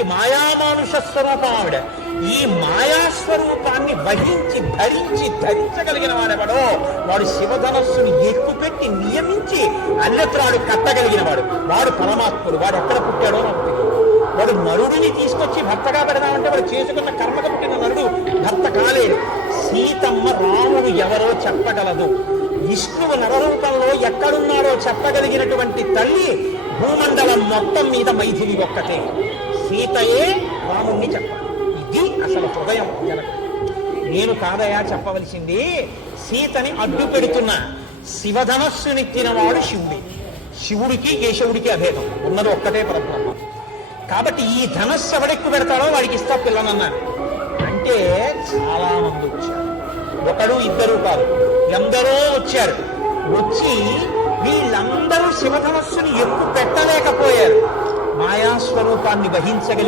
మాయామానుష స్వరూపం ఆవిడ. ఈ మాయాస్వరూపాన్ని వహించి ధరించగలిగిన వాడెవడో వాడు శివధనస్సుని ఎక్కుపెట్టి నియమించి అన్యత్రాడు కట్టగలిగిన వాడు పరమాత్ముడు. వాడు ఎక్కడ పుట్టాడో నాకు తెలియదు. వాడు నరుడిని తీసుకొచ్చి భర్తగా పెడదామంటే వాడు చేసుకున్న కర్మగా పుట్టిన నరుడు భర్త కాలేడు. సీతమ్మ రాముడు ఎవరో చెప్పగలదు. విష్ణువు నరరూపంలో ఎక్కడున్నారో చెప్పగలిగినటువంటి తల్లి భూమండలం మొత్తం మీద మైథిలి ఒక్కటే. సీతయే రాముణ్ణి చెప్పాలి. ఇది అసలు హృదయం జనక. నేను కాదయా చెప్పవలసింది. సీతని అడ్డు పెడుతున్న శివధనస్సునిచ్చిన వాడు శివుడి. శివుడికి కేశవుడికి అభేదం ఉన్నది ఒక్కటే పరబ్రహ్మ. కాబట్టి ఈ ధనస్సు ఎవడెక్కు పెడతాడో వాడికి ఇస్తా పిల్లనన్నాను. అంటే చాలా మంది వచ్చారు. ఒకడు ఇద్దరు కాదు, ఎందరో వచ్చారు. వచ్చి వీళ్ళందరూ శివధనస్సుని ఎక్కువ పెట్టలేకపోయారు. మాయాస్వరూపాన్ని వహించగలిగి